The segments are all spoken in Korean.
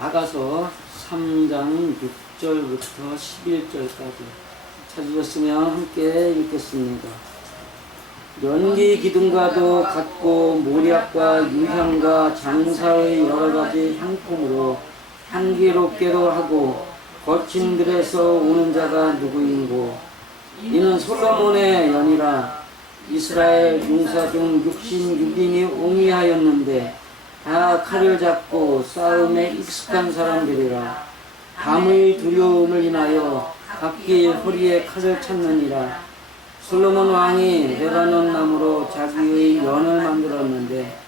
아가서 3장 6절부터 11절까지 찾으셨으면 함께 읽겠습니다. 연기 기둥과도 같고 모략과 유향과 장사의 여러가지 향품으로 향기롭게도 하고 거친 들에서 오는 자가 누구인고 이는 솔로몬의 연이라. 이스라엘 용사 중 66인이 옹이하였는데 다 칼을 잡고 싸움에 익숙한 사람들이라. 밤의 두려움을 인하여 각기 허리에 칼을 찾느니라. 솔로몬 왕이 레바논 나무로 자기의 연을 만들었는데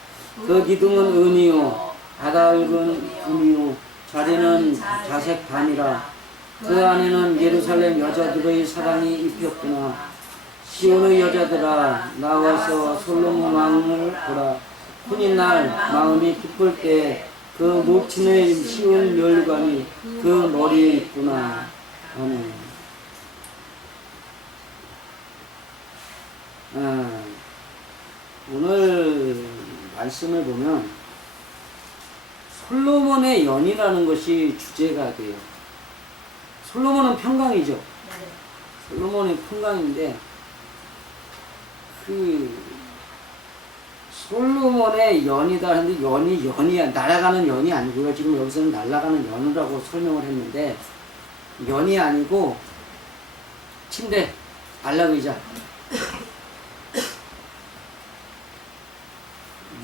그 기둥은 은이요 가다익은 금이요 자리는 자색 단이라. 그 안에는 예루살렘 여자들의 사랑이 입혔구나. 시온의 여자들아 나와서 솔로몬 왕을 보라. 혼인날 마음이 기쁠 때 그 모친의 시온 멸관이 그 머리에 있구나. 아멘. 오늘 말씀을 보면 솔로몬의 연이라는 것이 주제가 돼요. 솔로몬은 평강이죠. 솔로몬이 평강인데 솔로몬의 연이다 하는데 연이야. 날아가는 연이 아니고요. 지금 여기서는 날아가는 연이라고 설명을 했는데 연이 아니고 침대, 안락의자.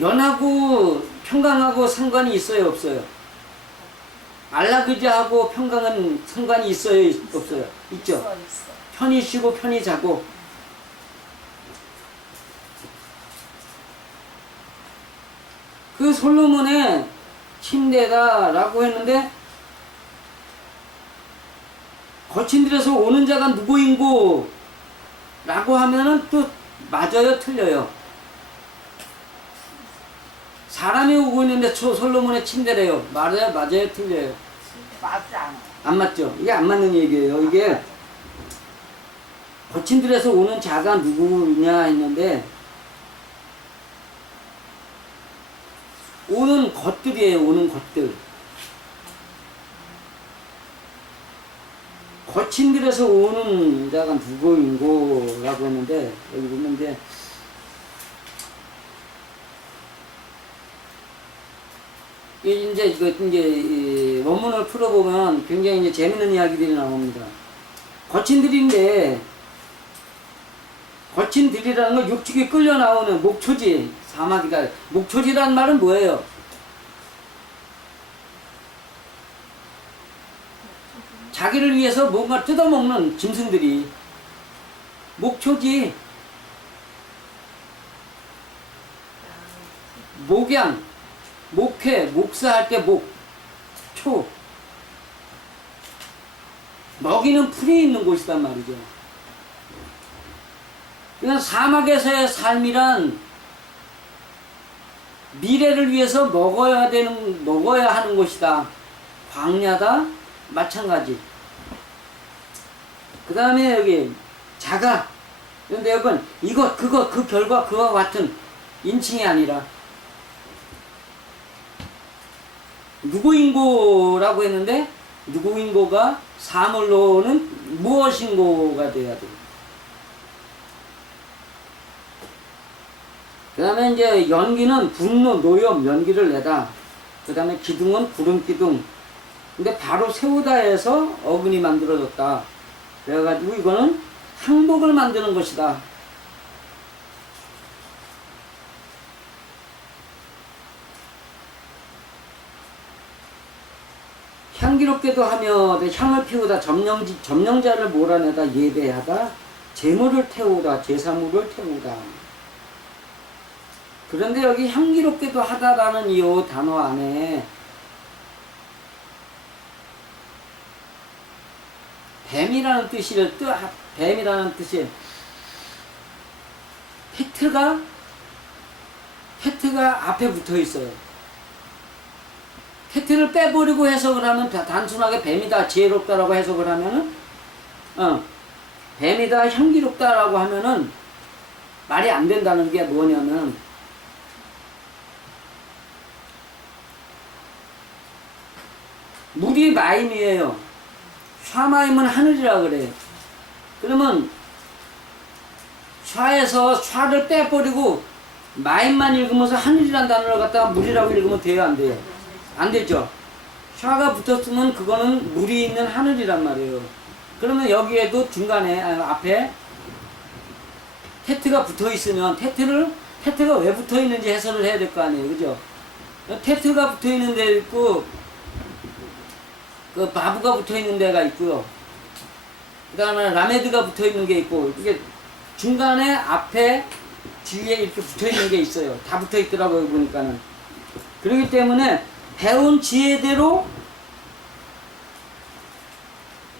연하고 평강하고 상관이 있어요, 없어요? 안락의자하고 평강은 상관이 있어요, 없어요? 있죠? 편히 쉬고 편히 자고. 그 솔로몬의 침대다라고 했는데 거친 들에서 오는 자가 누구인고 라고 하면은 또 맞아요, 틀려요? 사람이 오고 있는데 솔로몬의 침대래요. 맞아요, 틀려요? 맞지 않아. 안 맞죠? 이게 안 맞는 얘기예요. 이게 거친 들에서 오는 자가 누구냐 했는데 오는 것들이에요. 오는 것들. 거친 들에서 오는 자가 누구인고 라고 했는데 여기 보면 이제 원문을 풀어보면 굉장히 이제 재밌는 이야기들이 나옵니다. 거친 들인데 거친 들이라는 건 육축이 끌려 나오는 목초지. 사마귀가 목초지라는 말은 뭐예요? 자기를 위해서 뭔가 뜯어먹는 짐승들이 목초지. 목양, 목회, 목사할 때 목, 초. 먹이는 풀이 있는 곳이단 말이죠. 그러니까 사막에서의 삶이란 미래를 위해서 먹어야 하는 곳이다. 광야다. 마찬가지. 그 다음에 여기 자가. 그런데 여기는 이것, 그것, 그 결과 그와 같은 인칭이 아니라 누구인고라고 했는데 누구인고가 사물로는 무엇인고가 돼야 돼요. 그 다음에 이제 연기는 분노, 노염, 연기를 내다. 그 다음에 기둥은 구름 기둥. 근데 바로 세우다에서 어근이 만들어졌다. 그래가지고 이거는 항복을 만드는 것이다. 향기롭게도 하며 향을 피우다. 점령자를 몰아내다. 예배하다. 제물을 태우다. 제사물을 태우다. 그런데 여기 향기롭게도 하다라는 이 단어 안에 뱀이라는 뜻이 헤트가 앞에 붙어 있어요. 헤트를 빼버리고 해석을 하면 단순하게 뱀이다, 지혜롭다라고 해석을 하면은 뱀이다, 향기롭다라고 하면은 말이 안 된다는 게 뭐냐면 물이 마임이에요. 샤마임은 하늘이라 그래요. 그러면 샤에서 샤를 빼버리고 마임만 읽으면서 하늘이란 단어를 갖다가 물이라고 읽으면 돼요, 안 돼요? 안 되죠. 샤가 붙었으면 그거는 물이 있는 하늘이란 말이에요. 그러면 여기에도 중간에 앞에 테트가 붙어 있으면 테트가 왜 붙어 있는지 해설을 해야 될 거 아니에요, 그죠? 테트가 붙어 있는 데 있고 그 바브가 붙어 있는 데가 있고요. 그 다음에 라메드가 붙어 있는 게 있고, 이게 중간에 앞에 뒤에 이렇게 붙어 있는 게 있어요. 다 붙어 있더라고요, 보니까는. 그렇기 때문에 배운 지혜대로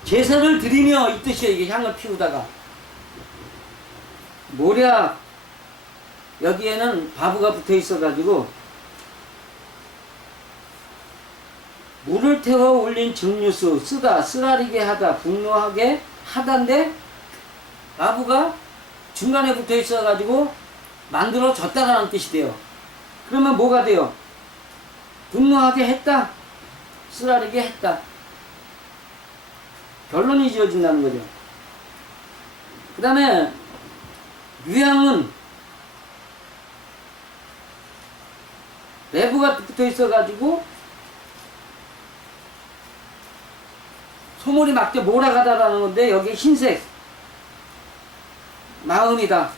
제사를 드리며 이 뜻이에요. 이게 향을 피우다가. 모략, 여기에는 바브가 붙어 있어가지고, 물을 태워 올린 증류수, 쓰라리게 하다, 분노하게 하다인데, 바브가 중간에 붙어 있어가지고, 만들어졌다라는 뜻이 돼요. 그러면 뭐가 돼요? 분노하게 했다, 쓰라리게 했다. 결론이 지어진다는 거죠. 그 다음에 유향은 내부가 붙어 있어가지고 소몰이 맞게 몰아가다라는 건데, 여기 흰색 마음이다.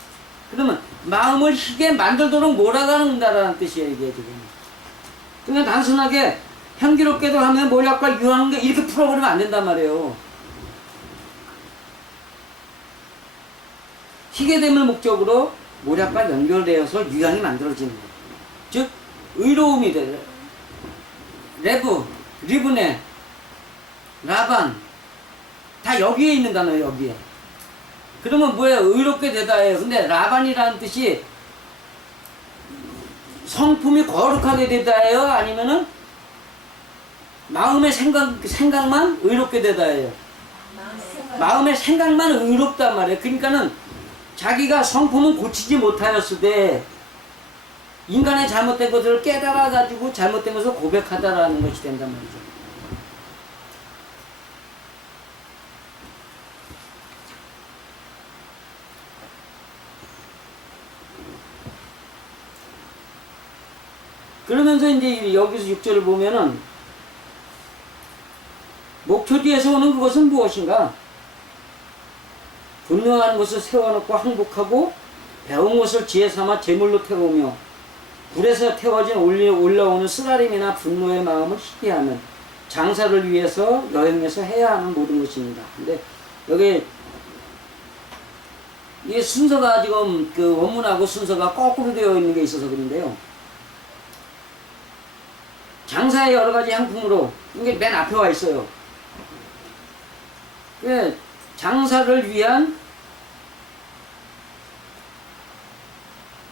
그러면 마음을 희게 만들도록 몰아가는다라는 뜻이에요, 이게 지금. 그냥 단순하게 향기롭게도 하면 모략과 유향 이렇게 풀어버리면 안 된단 말이에요. 희게됨을 목적으로 모략과 연결되어서 유향이 만들어지는 거예요. 즉 의로움이 돼요. 레브, 리브네, 라반 다 여기에 있는 단어예요. 여기에. 그러면 뭐예요? 의롭게 되다예요. 근데 라반이라는 뜻이 성품이 거룩하게 되다예요? 아니면은 마음의 생각만 의롭게 되다예요? 마음의 생각만 의롭단 말이에요. 그러니까는 자기가 성품은 고치지 못하였을 때 인간의 잘못된 것을 깨달아가지고 잘못된 것을 고백하다라는 것이 된단 말이죠. 그러면서 이제 여기서 6절을 보면은 목초 뒤에서 오는 그것은 무엇인가? 분노하는 것을 세워놓고 항복하고 배운 것을 지혜 삼아 제물로 태우며 불에서 태워진 올라오는 쓰라림이나 분노의 마음을 희게 하는 장사를 위해서 여행에서 해야 하는 모든 것입니다. 근데 여기 이 순서가 지금 그 원문하고 순서가 거꾸로 되어 있는 게 있어서 그런데요. 장사의 여러 가지 향품으로 이게 맨 앞에 와 있어요. 장사를 위한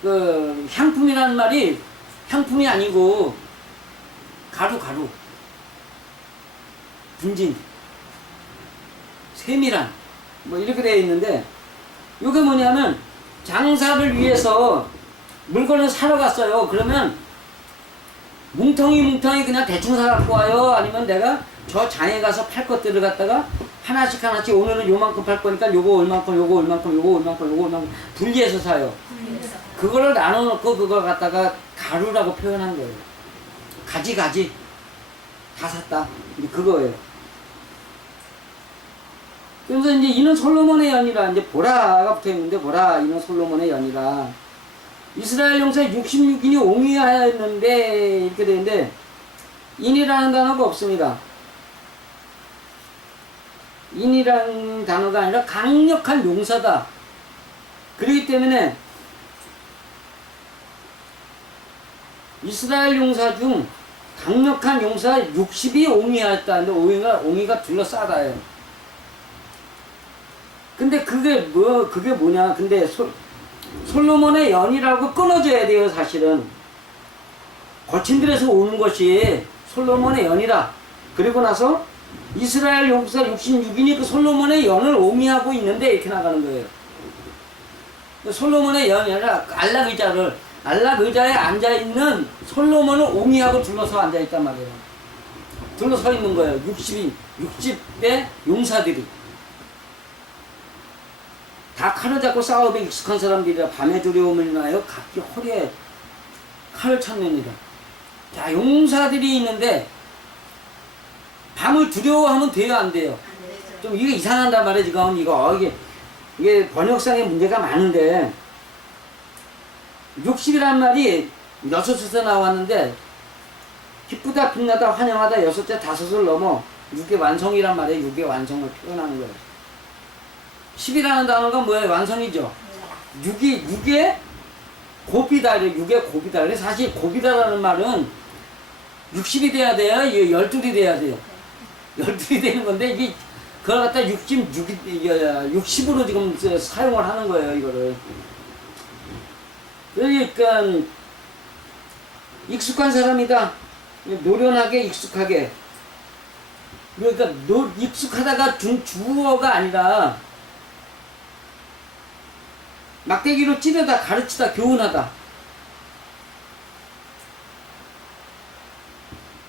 그 향품이라는 말이 향품이 아니고 가루, 분진, 세밀한 뭐 이렇게 되어 있는데, 이게 뭐냐면 장사를 위해서 물건을 사러 갔어요. 그러면 뭉텅이 그냥 대충 사갖고 와요? 아니면 내가 저 장에 가서 팔 것들을 갖다가 하나씩 오늘은 요만큼 팔 거니까 요거 얼만큼 분리해서 사요. 그거를 나눠놓고 그걸 갖다가 가루라고 표현한 거예요. 가지 다 샀다. 이제 그거예요. 그래서 이제 이는 솔로몬의 연이라, 이제 보라가 붙어 있는데, 보라 이는 솔로몬의 연이라. 이스라엘 용사 66인이 옹이하였는데 이렇게 되는데, 인이라는 단어가 없습니다. 인이라는 단어가 아니라 강력한 용사다. 그렇기 때문에 이스라엘 용사 중 강력한 용사 60이 옹이하였다는데, 옹이가 둘러싸다예요. 근데 그게 뭐냐? 근데 솔로몬의 연이라고 끊어줘야 돼요, 사실은. 거친 들에서 오는 것이 솔로몬의 연이라. 그리고 나서 이스라엘 용사 66인이 그 솔로몬의 연을 옹이하고 있는데 이렇게 나가는 거예요. 솔로몬의 연이 아니라 안락 의자에 앉아있는 솔로몬을 옹이하고 둘러서 앉아있단 말이에요. 둘러서 있는 거예요. 60대 용사들이. 다 칼을 잡고 싸움에 익숙한 사람들이라 밤에 두려움을 인하여 각기 허리에 칼을 찾느니라. 자, 용사들이 있는데 밤을 두려워하면 돼요, 안 돼요? 좀 이게 이상한단 말이에요, 지금. 이게 번역상에 문제가 많은데 60이란 말이 6에서 나왔는데 기쁘다, 빛나다, 환영하다 6째 5을 넘어 6의 완성이란 말이에요. 6의 완성을 표현하는 거예요. 10이라는 단어가 뭐예요? 완성이죠. 6의 곱이다. 6의 곱이다. 그래서 사실 곱이다라는 말은 60이 돼야 돼요? 12이 돼야 돼요? 12이 되는 건데 이게 그걸 갖다 60으로 지금 사용을 하는 거예요, 이거를. 그러니까 익숙한 사람이다. 노련하게 익숙하게. 그러니까 익숙하다가 주어가 아니라 막대기로 찌르다, 가르치다, 교훈하다.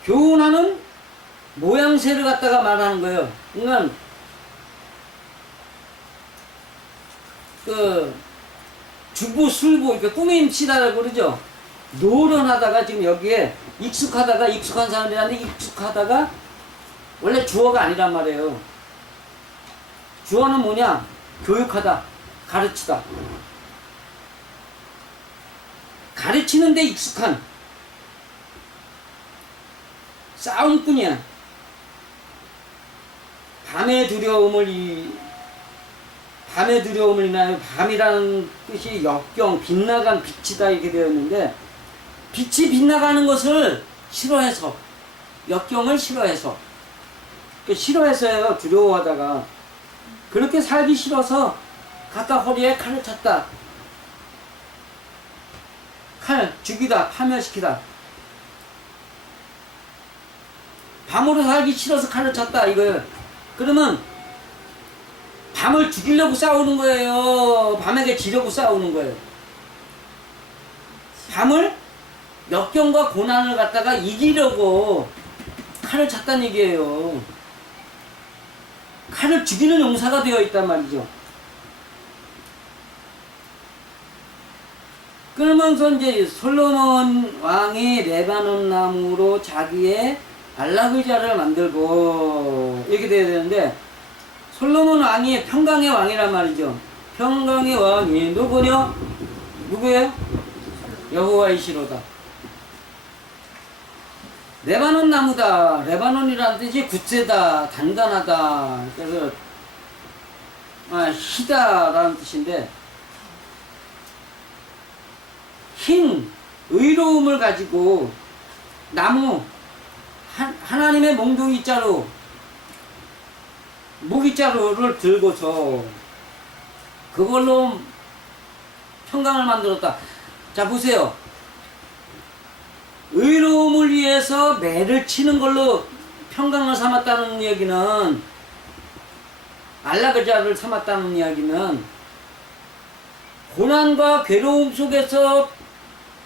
교훈하는 모양새를 갖다가 말하는 거예요. 그러니까 주부, 술부, 이렇게 꾸밈치다라고 그러죠. 노련하다가 지금 여기에 익숙하다가, 익숙한 사람들한테 익숙하다가 원래 주어가 아니란 말이에요. 주어는 뭐냐? 교육하다, 가르치다. 가르치는데 익숙한 싸움꾼이야. 밤의 두려움을 인하여, 밤이라는 뜻이 역경, 빗나간 빛이다 이렇게 되어 있는데, 빛이 빗나가는 것을 싫어해서, 역경을 싫어해서, 싫어해서요. 두려워하다가 그렇게 살기 싫어서 각각 허리에 칼을 찼다. 칼, 죽이다, 파멸시키다. 밤으로 살기 싫어서 칼을 찼다 이거예요. 그러면 밤을 죽이려고 싸우는 거예요? 밤에게 지려고 싸우는 거예요? 밤을 역경과 고난을 갖다가 이기려고 칼을 찼다는 얘기예요. 칼을 죽이는 용사가 되어 있단 말이죠. 그러면서 이제 솔로몬 왕이 레바논 나무로 자기의 안락의자를 만들고 이렇게 돼야 되는데, 솔로몬 왕이 평강의 왕이란 말이죠. 평강의 왕이 누구냐? 누구예요? 여호와이시로다. 레바논 나무다. 레바논이라는 뜻이 굳세다, 단단하다. 그래서 희다라는 뜻인데, 흰 의로움을 가지고 나무, 하나님의 몽둥이자루, 무기자루를 들고서 그걸로 평강을 만들었다. 자, 보세요. 의로움을 위해서 매를 치는 걸로 평강을 삼았다는 얘기는, 안락의자를 삼았다는 이야기는 고난과 괴로움 속에서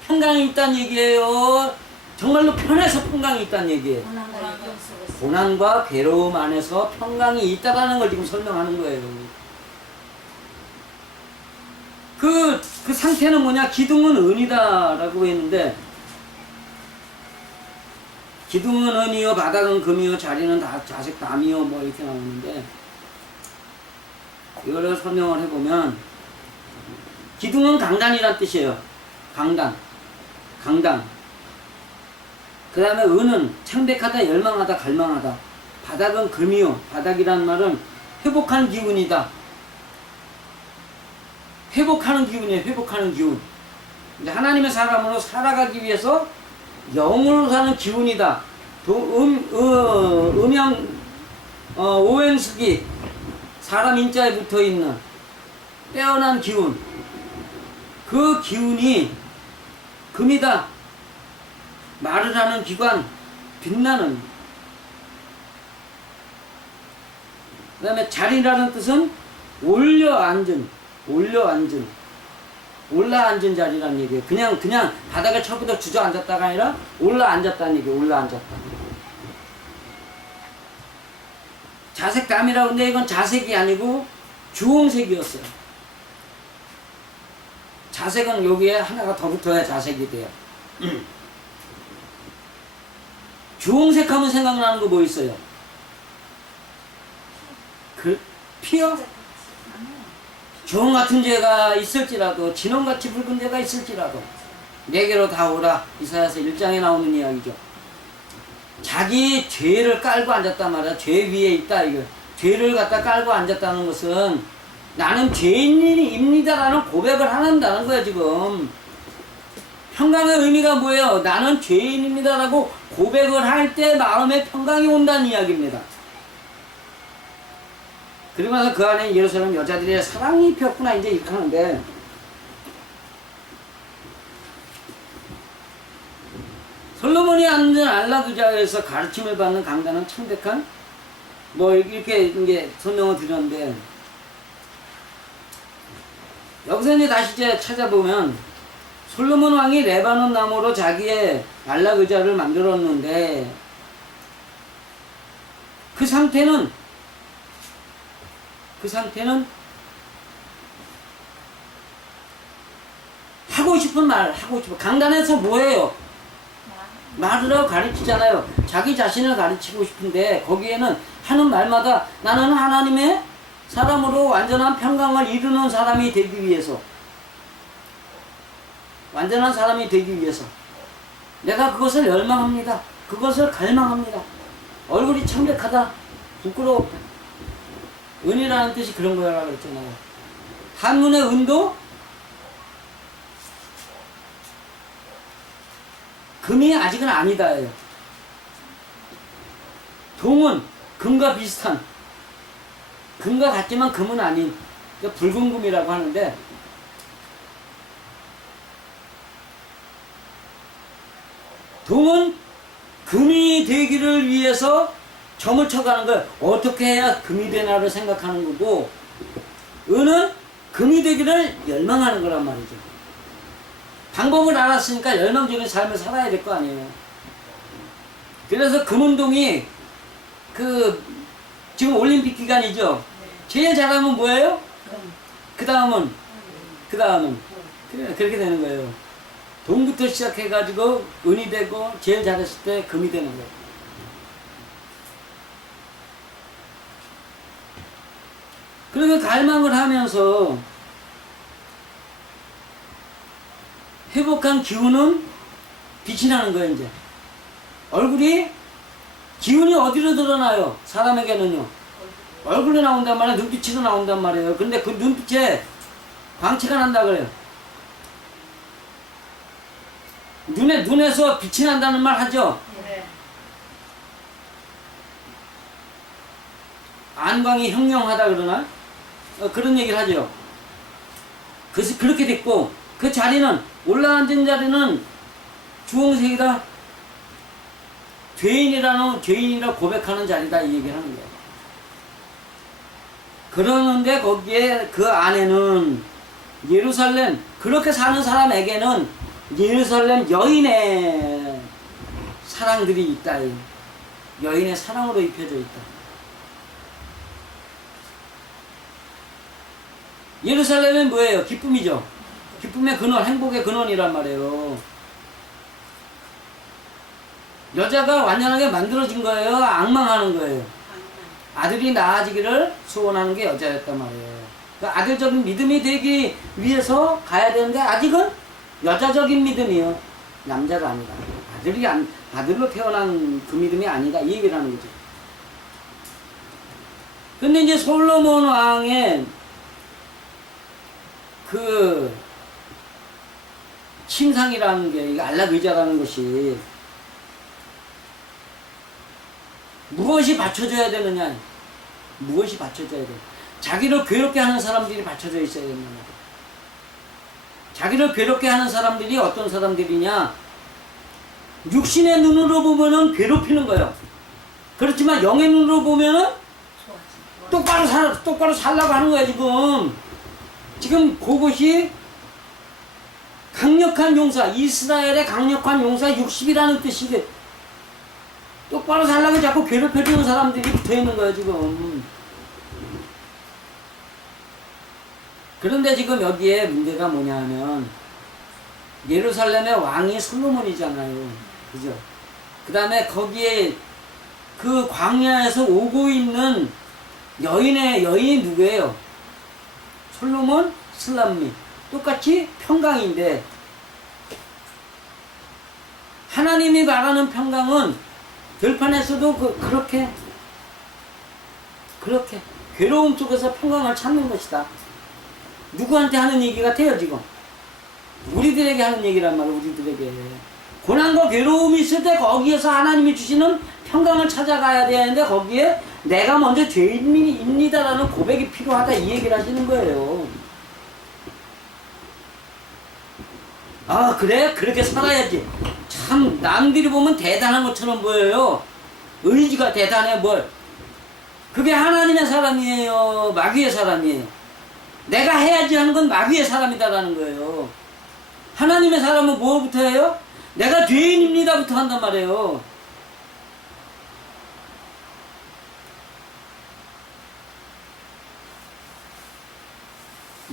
평강이 있다는 얘기예요. 정말로 편해서 평강이 있다는 얘기예요. 고난과 괴로움 안에서 평강이 있다는 걸 지금 설명하는 거예요. 그 상태는 뭐냐? 기둥은 은이다라고 했는데, 기둥은 은이요, 바닥은 금이요, 자리는 자색 담이요, 뭐 이렇게 나오는데, 이거를 설명을 해보면, 기둥은 강단이란 뜻이에요. 강단. 그 다음에 은은 창백하다, 열망하다, 갈망하다. 바닥은 금이요. 바닥이란 말은 회복하는 기운이다. 회복하는 기운이에요. 회복하는 기운. 이제 하나님의 사람으로 살아가기 위해서 영으로 사는 기운이다. 오행수기, 사람 인자에 붙어있는 빼어난 기운. 그 기운이 금이다. 말을 하는 기관, 빛나는. 그 다음에 자리라는 뜻은 올라앉은 자리라는 얘기예요. 그냥 바닥에 처부터 주저앉았다가 아니라 올라앉았다는 얘기예요. 올라앉았다. 자색담이라고 하는데 이건 자색이 아니고 주홍색이었어요. 자색은 여기에 하나가 더 붙어야 자색이 돼요. 주홍색 하면 생각나는 거 뭐 있어요? 그 피요? 주홍 같은 죄가 있을지라도 진홍같이 붉은 죄가 있을지라도 내게로 다 오라. 이사야서 1장에 나오는 이야기죠. 자기 죄를 깔고 앉았단 말이야. 죄 위에 있다 이거. 죄를 갖다 깔고 앉았다는 것은 나는 죄인입니다라는 고백을 한다는 거야 지금. 평강의 의미가 뭐예요? 나는 죄인입니다라고 고백을 할 때 마음에 평강이 온다는 이야기입니다. 그러면서 그 안에 예루살렘 여자들의 사랑이 피었구나 이제 이렇게 하는데, 솔로몬이 앉은 안락 의자에서 가르침을 받는 강단은 창백한 뭐 이렇게 이제 설명을 드렸는데, 여기서 이제 다시 이제 찾아보면 솔로몬 왕이 레바논 나무로 자기의 안락 의자를 만들었는데 그 상태는 하고 싶은 말 하고 싶어. 강단에서 뭐예요? 말을 하고 가르치잖아요. 자기 자신을 가르치고 싶은데 거기에는 하는 말마다 나는 하나님의 사람으로 완전한 평강을 이루는 사람이 되기 위해서, 완전한 사람이 되기 위해서 내가 그것을 열망합니다. 그것을 갈망합니다. 얼굴이 창백하다, 부끄러웠다. 은이라는 뜻이 그런 거라고 그랬잖아요. 한문의 은도 금이 아직은 아니다예요. 동은 금과 비슷한, 금과 같지만 금은 아닌, 붉은 금이라고 하는데, 동은 금이 되기를 위해서 점을 쳐가는 거예요. 어떻게 해야 금이 되나를 생각하는 거고, 은은 금이 되기를 열망하는 거란 말이죠. 방법을 알았으니까 열망적인 삶을 살아야 될 거 아니에요. 그래서 금운동이 지금 올림픽 기간이죠. 제일 잘하면 뭐예요? 그 다음은 그렇게 되는 거예요. 동부터 시작해가지고 은이 되고 제일 잘했을 때 금이 되는 거예요. 그렇게 갈망을 하면서 회복한 기운은 빛이 나는 거예요. 이제 얼굴이, 기운이 어디로 드러나요? 사람에게는요, 얼굴이 나온단 말이에요. 눈빛으로 나온단 말이에요. 근데 그 눈빛에 광채가 난다 그래요. 눈에서 빛이 난다는 말 하죠? 네. 안광이 형령하다 그러나? 그런 얘기를 하죠. 그래서 그렇게 됐고, 그 자리는, 올라앉은 자리는 주홍색이다. 죄인이라 고백하는 자리다. 이 얘기를 하는 거예요. 그러는데 거기에 그 안에는 예루살렘, 그렇게 사는 사람에게는 예루살렘 여인의 사랑들이 있다. 여인의 사랑으로 입혀져 있다. 예루살렘은 뭐예요? 기쁨이죠. 기쁨의 근원, 행복의 근원이란 말이에요. 여자가 완전하게 만들어진 거예요? 악망하는 거예요? 아들이 나아지기를 소원하는 게 여자였단 말이에요. 그러니까 아들적인 믿음이 되기 위해서 가야 되는데 아직은 여자적인 믿음이요. 남자가 아니다. 아들로 태어난 그 믿음이 아니다. 이 얘기를 하는 거죠. 근데 이제 솔로몬 왕의 그 침상이라는 게, 안락 의자라는 것이 무엇이 받쳐줘야 되느냐? 무엇이 받쳐줘야 돼? 자기를 괴롭게 하는 사람들이 받쳐져 있어야 된다. 자기를 괴롭게 하는 사람들이 어떤 사람들이냐? 육신의 눈으로 보면은 괴롭히는 거예요. 그렇지만 영의 눈으로 보면은 똑바로 살라고 하는 거야, 지금 그것이 강력한 용사, 이스라엘의 강력한 용사 60이라는 뜻이 똑바로 살라고 자꾸 괴롭혀주는 사람들이 붙어있는 거예요 지금. 그런데 지금 여기에 문제가 뭐냐 하면 예루살렘의 왕이 솔로몬이잖아요. 그죠? 그 다음에 거기에 그 광야에서 오고 있는 여인이 누구예요? 솔로몬, 슬람미. 똑같이 평강인데 하나님이 말하는 평강은 들판에서도 그렇게 괴로움 속에서 평강을 찾는 것이다. 누구한테 하는 얘기 같아요 지금? 우리들에게 하는 얘기란 말이에요. 우리들에게 고난과 괴로움이 있을 때 거기에서 하나님이 주시는 평강을 찾아가야 되는데 거기에 내가 먼저 죄인입니다라는 고백이 필요하다 이 얘기를 하시는 거예요. 아 그래? 그렇게 살아야지. 참 남들이 보면 대단한 것처럼 보여요. 의지가 대단해 뭘. 그게 하나님의 사람이에요? 마귀의 사람이에요? 내가 해야지 하는 건 마귀의 사람이다라는 거예요. 하나님의 사람은 뭐부터 해요? 내가 죄인입니다부터 한단 말이에요.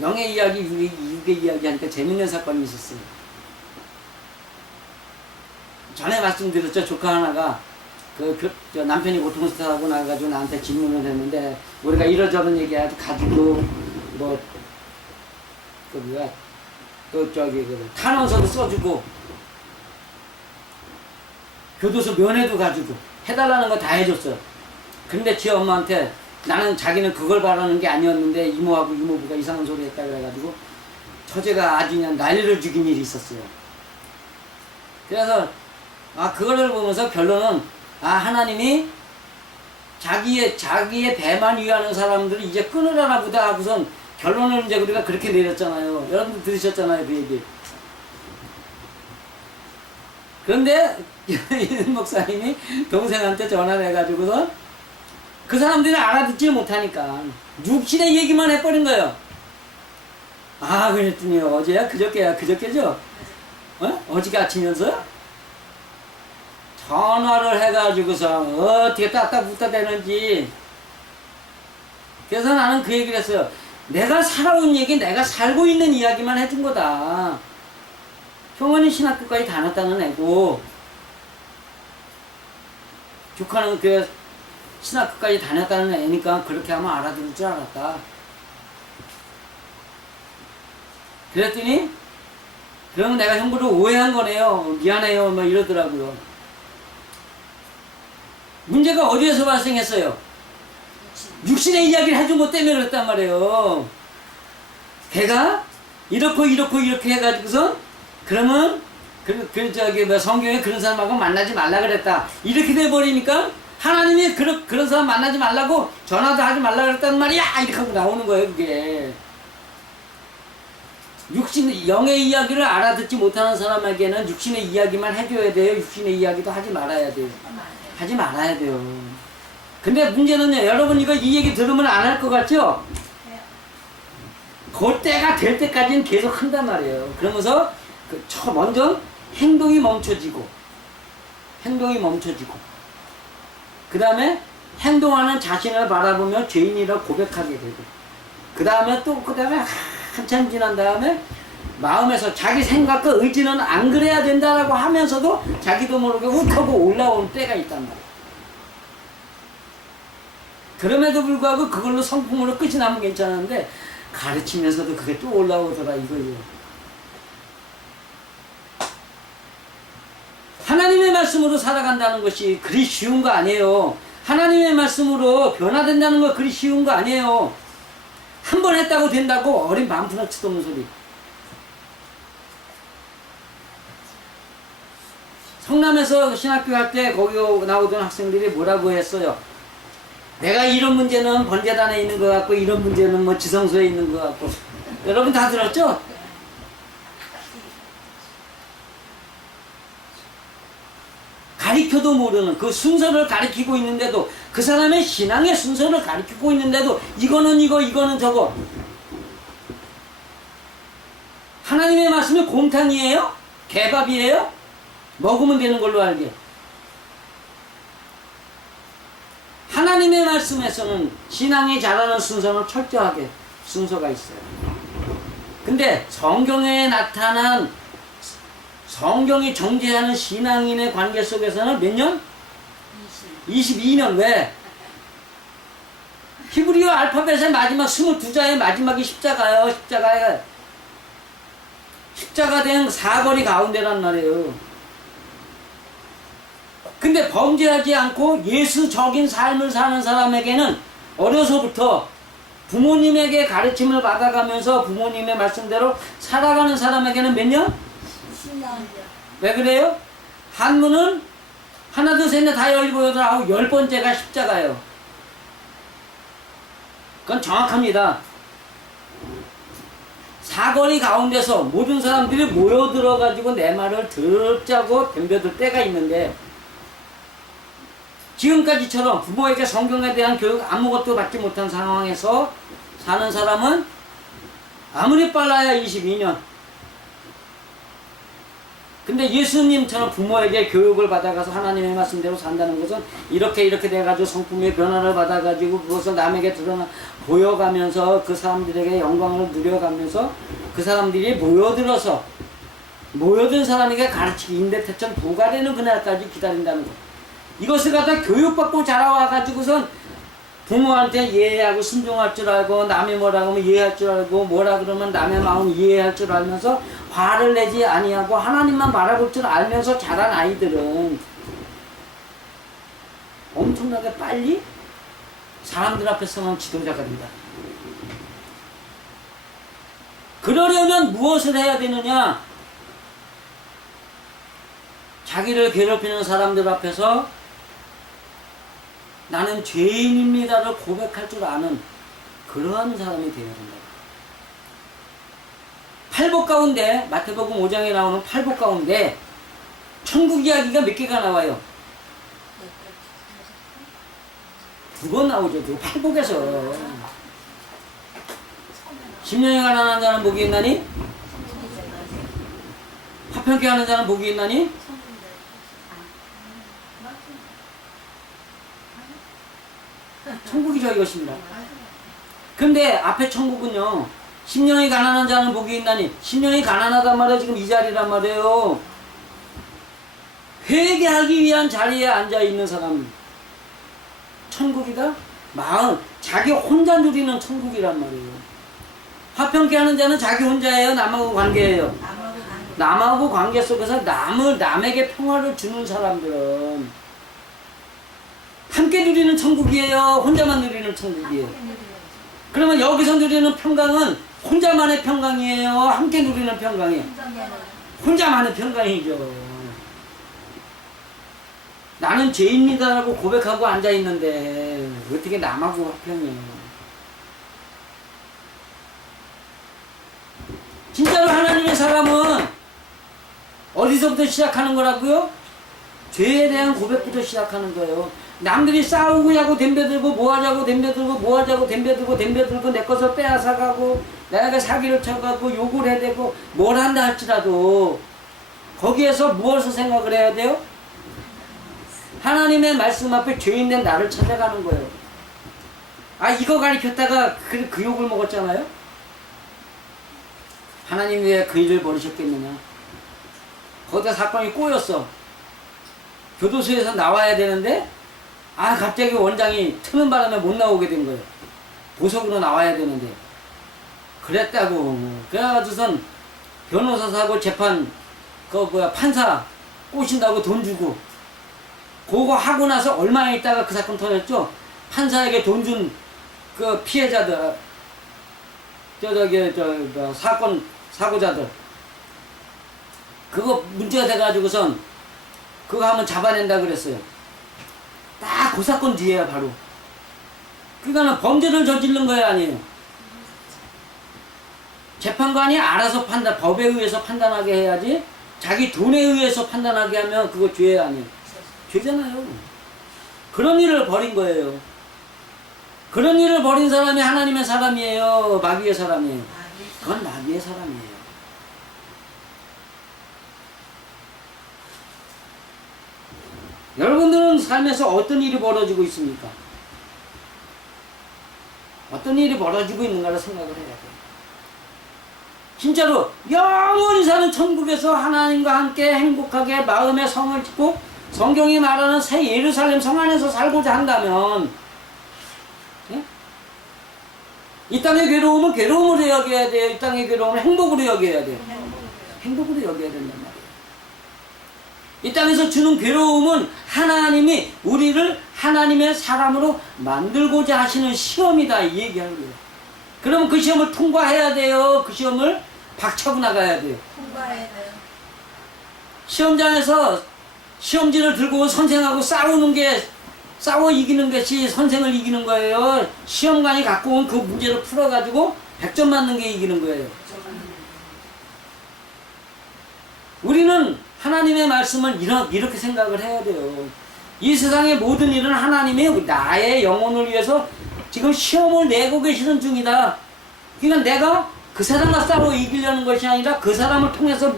영의 이야기, 육의 이야기 하니까 재밌는 사건이 있었어요. 전에 말씀드렸죠. 조카 하나가 저 남편이 고통스럽다고 나가지고 나한테 질문을 했는데 우리가 이러저런 얘기해가지고 탄원서도 써주고 교도소 면회도 가지고 해달라는 거 다 해줬어요. 근데 지 엄마한테 나는 자기는 그걸 바라는 게 아니었는데 이모하고 이모부가 이상한 소리 했다 그래가지고 처제가 아주 그냥 난리를 죽인 일이 있었어요. 그래서 그거를 보면서 결론은 하나님이 자기의 배만 위하는 사람들을 이제 끊으려나 보다 하고선 결론을 이제 우리가 그렇게 내렸잖아요. 여러분들 들으셨잖아요 그 얘기. 그런데 이 목사님이 동생한테 전화를 해가지고서 그 사람들이 알아듣지 못하니까 육신의 얘기만 해버린 거예요. 그랬더니 어제야? 그저께죠? 어저께 아침이었어요? 전화를 해가지고서 어떻게 따따붙다 되는지. 그래서 나는 그 얘기를 했어요. 내가 살아온 얘기, 내가 살고 있는 이야기만 해준 거다. 형원이 신학교까지 다녔다는 애고 조카는 그 신학교까지 다녔다는 애니까 그렇게 하면 알아들을 줄 알았다. 그랬더니 그러면 내가 형부를 오해한 거네요. 미안해요. 이러더라고요. 문제가 어디에서 발생했어요? 육신의 이야기를 해준 것 때문에 그랬단 말이에요. 걔가 이렇게 해가지고서 그러면 성경에 그런 사람하고 만나지 말라 그랬다. 이렇게 돼버리니까 하나님이 그런 사람 만나지 말라고 전화도 하지 말라 그랬단 말이야. 이렇게 하고 나오는 거예요 그게. 영의 이야기를 알아듣지 못하는 사람에게는 육신의 이야기만 해줘야 돼요. 육신의 이야기도 하지 말아야 돼요. 하지 말아야 돼요. 근데 문제는요, 여러분 이 얘기 들으면 안 할 것 같죠? 그 때가 될 때까지는 계속 한단 말이에요. 그러면서 먼저 행동이 멈춰지고 그 다음에 행동하는 자신을 바라보며 죄인이라고 고백하게 되고 그 다음에 한참 지난 다음에 마음에서 자기 생각과 의지는 안 그래야 된다라고 하면서도 자기도 모르게 욱하고 올라오는 때가 있단 말이에요. 그럼에도 불구하고 그걸로 성품으로 끝이 나면 괜찮은데 가르치면서도 그게 또 올라오더라 이거예요. 하나님의 말씀으로 살아간다는 것이 그리 쉬운 거 아니에요. 하나님의 말씀으로 변화된다는 거 그리 쉬운 거 아니에요. 한 번 했다고 된다고 어린 반푼어치도 없는 소리. 성남에서 신학교 할 때 거기 나오던 학생들이 뭐라고 했어요? 내가 이런 문제는 번제단에 있는 것 같고 이런 문제는 지성소에 있는 것 같고. 여러분 다 들었죠? 가리켜도 모르는 그 순서를 가리키고 있는데도 그 사람의 신앙의 순서를 가리키고 있는데도 이거는 이거 이거는 저거. 하나님의 말씀이 곰탕이에요? 개밥이에요? 먹으면 되는 걸로 알게. 하나님의 말씀에서는 신앙이 자라는 순서는 철저하게 순서가 있어요. 근데 성경에 나타난 성경이 정죄하는 신앙인의 관계 속에서는 몇 년? 22년. 왜? 히브리어 알파벳의 마지막 22자의 마지막이 십자가예요. 십자가 된 사거리 가운데란 말이에요. 근데 범죄하지 않고 예수적인 삶을 사는 사람에게는 어려서부터 부모님에게 가르침을 받아가면서 부모님의 말씀대로 살아가는 사람에게는 몇 년? 10년. 왜 그래요? 한문은 하나 둘 셋 넷 다 열고 여덟 아홉 10번째가 십자가예요. 그건 정확합니다. 사거리 가운데서 모든 사람들이 모여들어가지고 내 말을 듣자고 덤벼들 때가 있는데, 지금까지처럼 부모에게 성경에 대한 교육 아무것도 받지 못한 상황에서 사는 사람은 아무리 빨라야 22년. 근데 예수님처럼 부모에게 교육을 받아가서 하나님의 말씀대로 산다는 것은 이렇게 돼가지고 성품의 변화를 받아가지고 그것을 남에게 드러나 보여가면서 그 사람들에게 영광을 누려가면서 그 사람들이 모여든 사람에게 가르치기 인대태천 부과되는 그날까지 기다린다는 것. 이것을 갖다 교육받고 자라와가지고선 부모한테 이해하고 순종할 줄 알고, 남이 뭐라 그러면 이해할 줄 알고, 뭐라 그러면 남의 마음 이해할 줄 알면서 화를 내지 아니하고 하나님만 바라볼 줄 알면서 자란 아이들은 엄청나게 빨리 사람들 앞에서는 지도자가 된다. 그러려면 무엇을 해야 되느냐? 자기를 괴롭히는 사람들 앞에서 나는 죄인입니다를 고백할 줄 아는 그러한 사람이 되어야 된다. 팔복 가운데, 마태복음 5장에 나오는 팔복 가운데 천국 이야기가 몇 개가 나와요? 2번 나오죠. 그 팔복에서. 10년이 가난한 자는 복이 있나니? 화평케 하는 자는 복이 있나니? 천국이죠, 이것입니다. 근데 앞에 천국은요, 10년이 가난한 자는 복이 있나니, 10년이 가난하단 말이에요. 지금 이 자리란 말이에요. 회개하기 위한 자리에 앉아있는 사람, 천국이다? 자기 혼자 누리는 천국이란 말이에요. 화평케 하는 자는 자기 혼자예요? 남하고 관계예요? 남하고 관계 속에서 남에게 평화를 주는 사람들은 함께 누리는 천국이에요? 혼자만 누리는 천국이에요? 그러면 여기서 누리는 평강은 혼자만의 평강이에요? 함께 누리는 평강이에요? 혼자만의 평강이죠. 나는 죄입니다라고 고백하고 앉아있는데 어떻게 남하고 화평해요? 진짜로 하나님의 사람은 어디서부터 시작하는 거라고요? 죄에 대한 고백부터 시작하는 거예요. 남들이 싸우고 덤벼들고 뭐하자고 덤벼들고 내 것을 빼앗아가고 내가 사기를 쳐가고 욕을 해대고 뭘 한다 할지라도 거기에서 무엇을 생각을 해야 돼요? 하나님의 말씀 앞에 죄인된 나를 찾아가는 거예요. 이거 가르쳤다가 그 욕을 먹었잖아요. 하나님 왜 그 일을 버리셨겠느냐? 거기다 사건이 꼬였어. 교도소에서 나와야 되는데 갑자기 원장이 트는 바람에 못 나오게 된 거예요. 보석으로 나와야 되는데. 그랬다고. 그래가지고선 변호사 사고 재판 판사 꼬신다고 돈 주고 그거 하고 나서 얼마 있다가 그 사건 터졌죠. 판사에게 돈 준 그 피해자들, 사고자들, 그거 문제가 돼가지고선 그거 한번 잡아낸다 그랬어요. 딱 그 사건 뒤에야 바로. 그러니까 범죄를 저지른 거야 아니에요. 재판관이 알아서 법에 의해서 판단하게 해야지 자기 돈에 의해서 판단하게 하면 그거 죄 아니에요. 죄잖아요. 그런 일을 벌인 거예요. 그런 일을 벌인 사람이 하나님의 사람이에요? 마귀의 사람이에요? 그건 마귀의 사람이에요. 여러분들은 삶에서 어떤 일이 벌어지고 있습니까? 어떤 일이 벌어지고 있는가를 생각을 해야 돼요. 진짜로 영원히 사는 천국에서 하나님과 함께 행복하게 마음의 성을 짓고 성경이 말하는 새 예루살렘 성 안에서 살고자 한다면, 예? 이 땅의 괴로움은 괴로움으로 여겨야 돼요. 이 땅의 괴로움을 행복으로 여겨야 돼요. 행복으로 여겨야 된단 말이에요. 이 땅에서 주는 괴로움은 하나님이 우리를 하나님의 사람으로 만들고자 하시는 시험이다, 이 얘기하는 거예요. 그러면 그 시험을 통과해야 돼요. 그 시험을 박차고 나가야 돼요. 통과해야 돼요. 시험장에서 시험지를 들고 선생하고 싸워 이기는 것이 선생을 이기는 거예요. 시험관이 갖고 온 그 문제를 풀어가지고 100점 맞는 게 이기는 거예요. 우리는 하나님의 말씀을 이렇게 생각을 해야 돼요. 이 세상의 모든 일은 하나님이 나의 영혼을 위해서 지금 시험을 내고 계시는 중이다. 그러니까 내가 그 사람과 싸워 이기려는 것이 아니라 그 사람을 통해서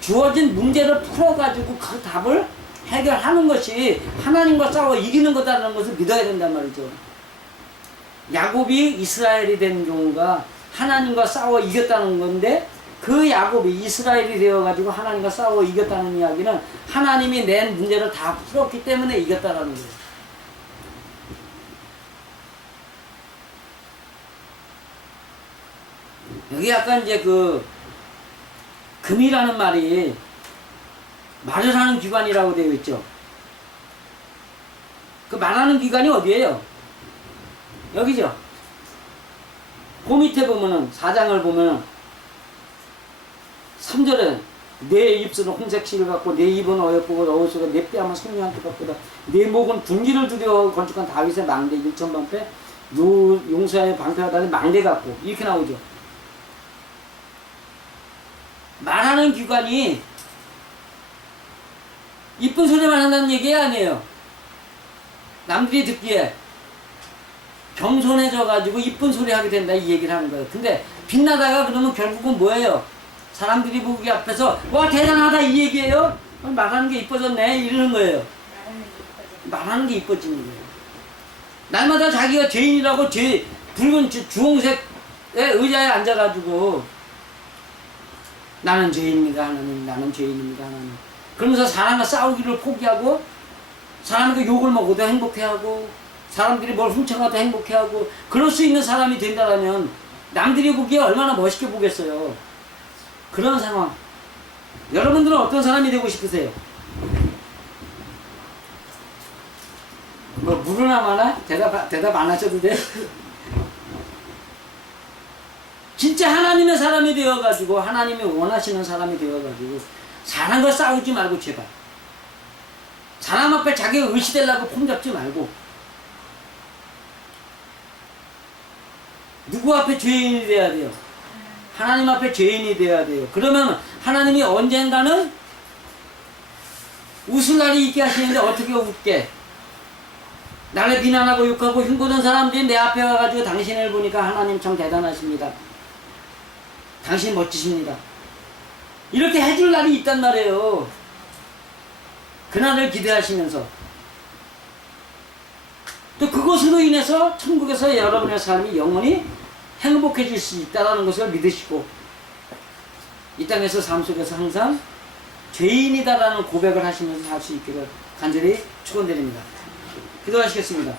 주어진 문제를 풀어가지고 그 답을 해결하는 것이 하나님과 싸워 이기는 거다라는 것을 믿어야 된단 말이죠. 야곱이 이스라엘이 된 경우가 하나님과 싸워 이겼다는 건데, 그 야곱이 이스라엘이 되어가지고 하나님과 싸워 이겼다는 이야기는 하나님이 낸 문제를 다 풀었기 때문에 이겼다라는 거예요. 여기 약간 이제 금이라는 말이 말을 하는 기관이라고 되어 있죠. 그 말하는 기관이 어디예요? 여기죠. 그 밑에 보면은 4장을 보면은 3절에 내 입술은 홍색 실을 갖고 내 입은 어여쁘고 어우수가 내 뺨은 성령한테 갖고다 내 목은 군기를 두려워 건축한 다윗의 망대 일천방패 용사의 방패하다니 망대 같고 이렇게 나오죠. 말하는 기관이 이쁜 소리만 한다는 얘기 아니에요. 남들이 듣기에 겸손해져 가지고 이쁜 소리 하게 된다 이 얘기를 하는 거예요. 근데 빛나다가 그러면 결국은 뭐예요? 사람들이 보기 앞에서 와 대단하다 이 얘기예요? 말하는 게 이뻐졌네 이러는 거예요. 말하는 게 이뻐지는 거예요. 날마다 자기가 죄인이라고 붉은 주홍색 의자에 앉아가지고 나는 죄인입니다 하나님, 나는 죄인입니다 하나님. 그러면서 사람과 싸우기를 포기하고 사람에게 욕을 먹어도 행복해하고 사람들이 뭘 훔쳐가도 행복해하고 그럴 수 있는 사람이 된다면 남들이 보기에 얼마나 멋있게 보겠어요. 그런 상황. 여러분들은 어떤 사람이 되고 싶으세요? 뭐 물으나 마나? 대답 안 하셔도 돼요? 진짜 하나님의 사람이 되어가지고 하나님이 원하시는 사람이 되어가지고 사람과 싸우지 말고 제발 사람 앞에 자기가 의시되려고 폼잡지 말고 누구 앞에 죄인이 돼야 돼요? 하나님 앞에 죄인이 돼야 돼요. 그러면 하나님이 언젠가는 웃을 날이 있게 하시는데 어떻게 웃게? 나를 비난하고 욕하고 흉보던 사람들이 내 앞에 와가지고 당신을 보니까 하나님 참 대단하십니다. 당신 멋지십니다. 이렇게 해줄 날이 있단 말이에요. 그날을 기대하시면서 또 그것으로 인해서 천국에서 여러분의 삶이 영원히 행복해질 수 있다는 것을 믿으시고 이 땅에서 삶 속에서 항상 죄인이다라는 고백을 하시면서 살 수 있기를 간절히 축원드립니다. 기도하시겠습니다.